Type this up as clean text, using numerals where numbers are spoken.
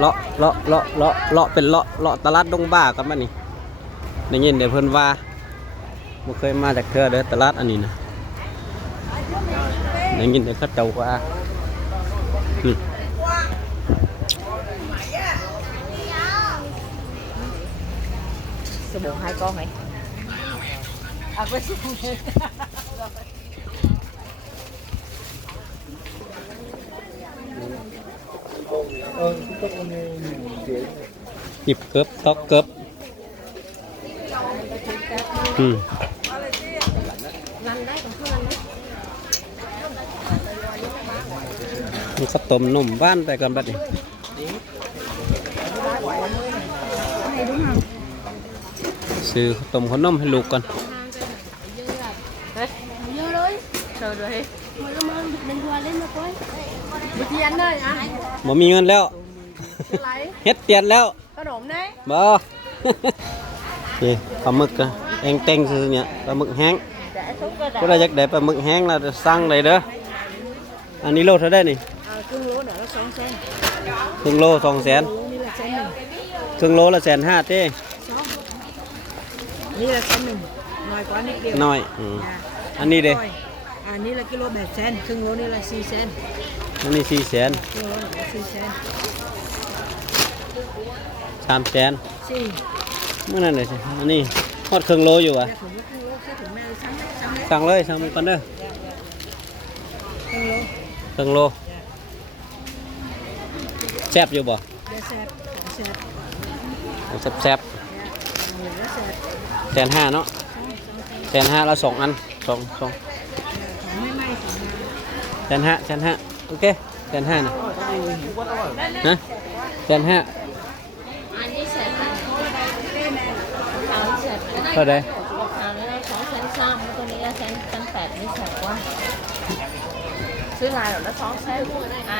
เลาะเป็นเลาะตลาดดงบ้ากันมานี่ได้ยินเดี๋ยวเพิ่นว่าบ่เคยมาจากเทื่อเด้อตลาดอันนี้นะได้ยินเดี๋ยวเขาเจ้าว่าสบู่hai con này vớiหยิบเกิบตอกเกิบมันข้าวต้มนุ่มบ้านไปกันบัดนี้ซื้อข้าวต้มขนมให้ลูกก่อนบ่มีเงินแล้วเฮ็ดเปลี่ยนแล้วขนมđấy บ่นี่ปลาหมึกอะเองเต็งซื้อเนี่ยปลาหมึกแห้งก็ได้จักได้ปลาหมึกแห้งแล้วจะสั่งได้เด้ออันนี้โลเท่าได้นี่ครึ่งโลเดี๋ยว2 เซนครึ่งโล200,000นี่ละเซนหนึ่งครึ่งโลละ150,000เต้นี่ละเซนหนึ่งน้อยกว่านิดเดียวน้อยอันนี้เด้อันนี้ละกิโลแบบเซนครึ่งโลนี่ละ4 เซนอันนี้400,000ครึ่งโลละ4 เซน300,0004เมื่อนั้นเลยสิอันนี้ทอดครึ่งโลอยู่อ่ะสั่งเลยสั่งมันก่อนเด้อครึ่งโลแซ่บอยู่บ่แซ่บ150,000เนาะ150,000แล้ว2 อัน2150,000โอเค150,000นะฮะ150,000เท่าไหร่ตัวนี้ละ1.8นี่แสบกว่าซื้อลายหรอแล้ว2 เซนไอ้